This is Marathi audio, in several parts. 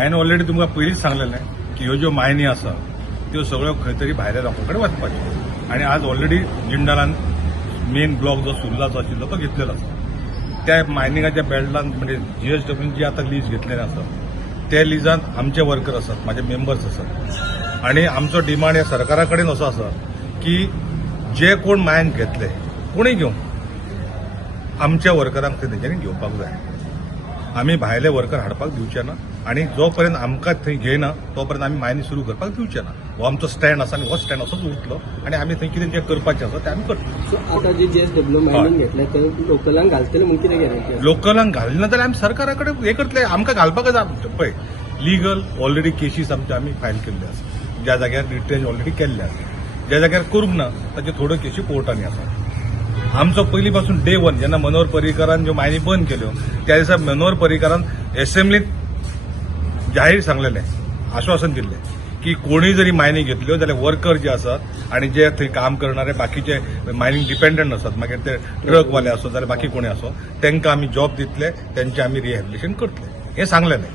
हांवें ऑलरेडी तुमकां पयलींच सांगलेलें की ह्यो ज्यो मायनी आसा त्यो सगळ्यो खंय तरी भायल्या लोकां कडेन वचपाच्यो आनी आज ऑलरेडी जिंदालान मेन ब्लॉक जो सुर्लाचो आशिल्लो तो घेतलेलो आसा. त्या मायनिंगाच्या बेल्टान म्हणजे जीएसडब्ल्यून जी आतां लीज घेतलेलें आसा त्या लिजांत आमचे वर्कर आसात, म्हाजे मेंबर्स आसात आनी आमचो डिमांड ह्या सरकारा कडेन असो आसा की जे कोण मायन घेतले कोणीय घेवं आमच्या वर्करांक ते तेंच्यांनी घेवपाक जाय. आमी भायले वर्कर हाडपाक दिवचे ना आनी जो पर्यंत आमकां थंय घेयना तो पर्यंत आमी मायनी सुरू करपाक दिवचे ना. हो आमचो स्टँड आसा आनी हो स्टँड असोच उरतलो आनी आमी थंय कितें जें करपाचें आसा तें आमी करतलो. सो आता जे जीएसडब्ल्यू मायनिंग घेतले ते लोकलांक घालतले मग कितें गॅरंटी? लोकलांक घालना जाल्यार आमी सरकारा कडेन हे करतले. आमकां घालपाकच पळय लिगल ऑलरेडी केसीस आमचे आमी फायल केल्ले आसा. ज्या जाग्यार रिटेन ऑलरेडी केल्ले आसा, ज्या जाग्यार करूंक ना ताच्यो थोड्यो केसी कोर्टांनी आसा. आमचो पयलीं पासून डे वन जेन्ना मनोहर पर्रीकारान ज्यो मायनी बंद केल्यो त्या दिसा मनोहर पर्रीकारान एसेंब्लीत जाहीर सांगलेलें, आश्वासन दिल्लें की कोणीय जरी मायनी घेतल्यो जाल्यार वर्कर जे आसात आनी जे थंय काम करणारे बाकीचे मायनिंग डिपेंडंट आसात मागीर ते ट्रकवाले आसो जाल्यार बाकी कोणी आसो तांकां आमी जॉब दितले, तेंचे आमी रिहॅबिलिटेशन करतले हें सांगलेलें.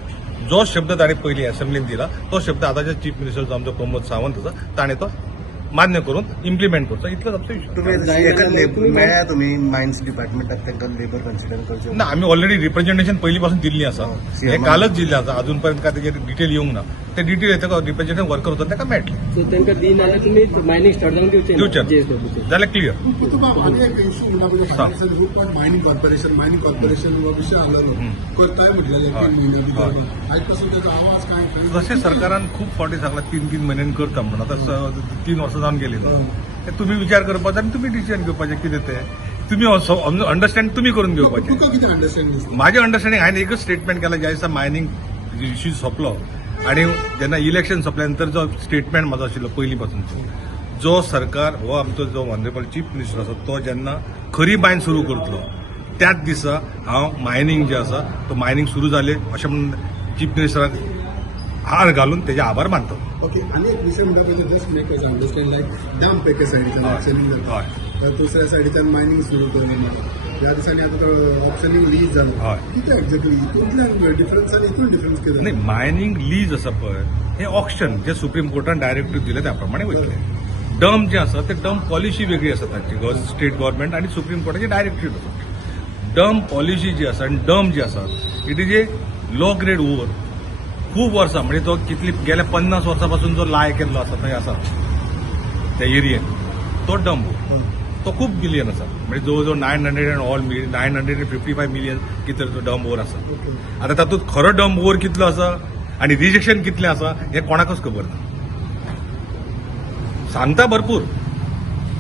जो शब्द ताणें पयलीं असेंब्लीन दिला तो शब्द आतांचे चीफ मिनिस्टर जो आमचो प्रमोद सावंत आसा ताणें तो मान्य करून इम्प्लिमेंट करचो. इतलोच आमचो विशय. मेळ्ळ्या तुमी मायन्स डिपार्टमेंटाक तांकां लेबर कन्सिडर करचें ना आमी ऑलरेडी रिप्रेझेंटेशन पयलीं पासून दिल्लीं आसा. हे कालच दिल्लें आसा. अजून पर्यंत काय तेजेर डिटेल येवंक ना. ते डिटेल येता रिप्रेझेंटेशन वर्कर होता ताका मेळटले. सो तांकां दिन जाल्यार तुमी मायनिंग स्टार्ट जावंक दिवचे दिवचे जाल्यार क्लियर. मायनिंग कॉर्पोरेशन विशय आलो करताय म्हटलें आयज पासून त्याचो आवाज काय जशें सरकारान खूब फावटी सांगलां 3 म्हयन्यांनी करता म्हणून आतां 3 वर्सां जावन गेली. तुमी विचार करपाचो आनी तुमी डिसिजन घेवपाचें कितें तें तुमी अंडरस्टँड तुमी करून घेवपाचें. तुका कितें अंडरस्टँडिंग माझे अंडरस्टँडिंग हांवें एकच स्टेटमेंट केला ज्या दिसा मायनिंग इश्यू सोंपलो आनी जेन्ना इलेक्शन सोंपल्या नंतर जो स्टेटमेंट म्हाजो आशिल्लो पयलीं पासूनचो जो सरकार हो आमचो जो ऑनरेबल चीफ मिनिस्टर आसा तो जेन्ना खरी मायन सुरू करतलो त्याच दिसा हांव मायनिंग जे आसा तो मायनिंग सुरू जालें अशें म्हणून चीफ मिनिस्टराक हार घालून तेजे आभार मानतो. ओके आनी एक विशय म्हणटा पयलीं जस्ट मेक अस अंडरस्टँड लायक डॅम्प एके सायडीच्यान ऑप्शनिंग जाता दुसऱ्या सायडीच्यान मायनिंग सुरू केलें ह्या दिसांनी आतां तो ऑप्शनिंग लीज जालो कितें एक्झॅक्टली हितूंतल्यान डिफरन्स आनी हितून डिफरन्स कितें नाही मायनिंग लीज आसा पळय हे ऑप्शन जे सुप्रीम कोर्टान डायरेक्टिव्ह दिले त्या प्रमाणे वयतले. डम जे आसा ते डम पॉलिसी वेगळी आसा तांची स्टेट गव्हर्मेंट आनी सुप्रीम कोर्टाची डायरेक्टिव्ह आसा. डम पॉलिसी जी आसा आनी डम जी आसा it is a low grade over खूब वर्सां म्हणजे तो कितली गेल्या 50 वर्सां पासून जो लाय केल्लो आसा थंय आसा त्या एरियेन तो डम तो खूब बिलियन आसा म्हणजे जवळ जवळ 955 मिलियन कितें तो डम ओवर आसा. आतां तातूंत खरो डम ओवर कितलो आसा आनी रिजेक्शन कितलें आसा हें कोणाकच खबर ना. सांगता भरपूर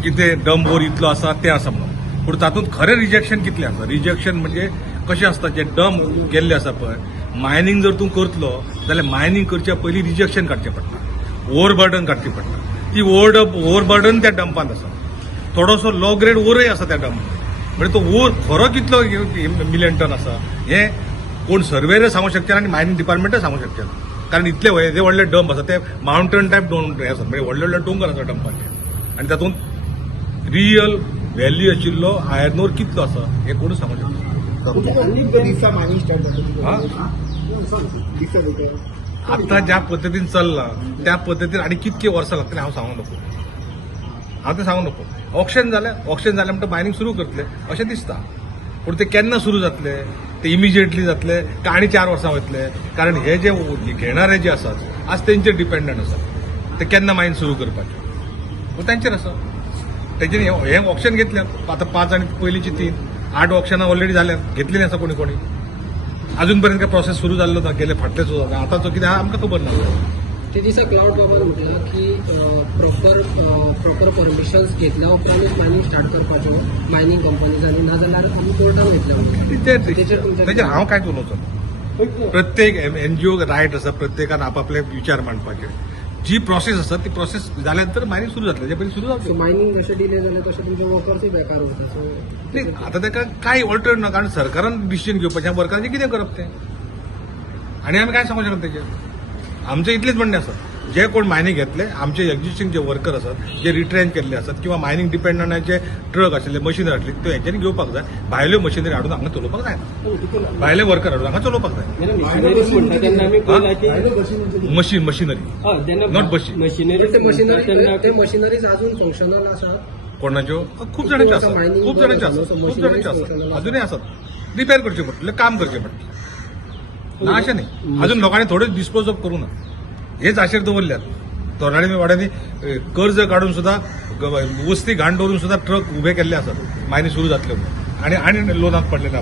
कितें डम ओवर इतलो आसा तें आसा म्हणून पूण तातूंत खरें रिजेक्शन कितलें आसा. रिजेक्शन म्हणजे कशें आसता जे डम केल्ले आसा पळय मायनिंग जर तूं करतलो जाल्यार मायनिंग करच्या पयलीं रिजेक्शन काडचें पडटा, ओव्हरबर्डन काडची पडटा. ती ओव्हरबर्डन त्या डंपांत आसा. थोडोसो लो ग्रेड ओवरय आसा त्या डंपांत म्हणजे तो ओवर खरो कितलो मिलियन टन आसा हें कोण सर्वेयर सांगूंक शकचे आनी मायनिंग डिपार्टमेंटय सांगूंक शकचे ना. कारण इतले व्हडले डंप आसा ते माउंटन टायप हे आसात म्हणजे व्हडले व्हडले डोंगर आसा डंपाचे आनी तातूंत रियल व्हॅल्यू आशिल्लो आयर्न ओर कितलो आसा हें कोणूच सांगूंक शकना. आता ज्या पद्दतीन चल्ला त्या पद्दतीन आनी कितके वर्सां लागतले हांव सांगूंक नको. हांव तें सांगूंक नको. ऑक्शन जालें म्हणटा मायनिंग सुरू करतले अशें दिसता पूण ते केन्ना सुरू जातले ते इमिजिएटली जातले काय आनी 4 वर्सां वयतले. कारण हे जे घेणारे जे आसात आज तेंचेर डिपेंडंट आसा ते केन्ना मायन सुरू करपाचें पूण तांचेर आसा. तेंच्यांनी हें ऑप्शन घेतलें आतां 5 आनी पयलींची 3 8 ऑप्शनां ऑलरेडी जाल्यात घेतलेली आसा कोणी कोणी. अजून पर्यंत काय प्रोसेस सुरू जाल्लो ना गेले फाटले सुद्दां आतांचो कितें आहा आमकां खबर ना. ते दिसा क्लाउड बाबान म्हटलें की प्रॉपर परमिशन्स घेतल्या उपरांतूच मायनिंग स्टार्ट करपाच्यो मायनिंग कंपनीजांनी नाजाल्यार आमी कोर्टान वयतले. तेजेर हांव कांयच उलोवचो ना. प्रत्येक एनजीओ रायट आसा प्रत्येकान आपापले विचार मांडपाचे. जी प्रोसेस आसा ती प्रोसेस जाल्या नंतर मायनिंग सुरू जातले जे पयलीं सुरू जावचें. मायनिंग जशें डिले जालें तशें तुमचे वर्कर्सूय बेकार वता. सो आतां ताका कांय ऑल्टरनेट ना कारण सरकारान डिसिजन घेवपाचें वर्करांचें कितें करप तें आनी आमी कांय सांगूंक शकना तेजेर. आमचें इतलेंच म्हणणें आसा जे कोण मायनिंग घेतले आमचे एक्झिस्टिंग जे वर्कर असतात जे रिट्रेन केल्ले असतात किंवा मायनिंग डिपेंडंट जे ट्रक आशिल्ले मशिनरी आसली त्यो हेंच्यांनी घेवपाक जाय भायल्यो मशिनरी हाडून हांगा चलोवपाक जायना भायले वर्कर हाडून हांगा चलोवपाक जाय मशिनरीज म्हणटा तेन्ना आमी पळयला की मशिनरी नॉट बशी ते मशिनरीज अजून फंक्शनल आसात कोणाच्यो खूप जाणांच्यो असतात खूप जाणांच्यो असतात खूप जाणांच्यो असतात अजूनही असतात रिपेअर करचे पडटले काम करचे पडटले ना अशें न्ही अजून लोकांनी थोडेच डिस्पोज ऑफ करूं ना हेच आशेर दवरल्यात तरणाट्यांनी वाड्यांनी कर्ज काढून सुद्धा वस्ती घाण दवरून सुद्धा ट्रक उभे केल्ले आसात मायनी सुरू जातल्यो म्हणून आणि लोनाक पडले ना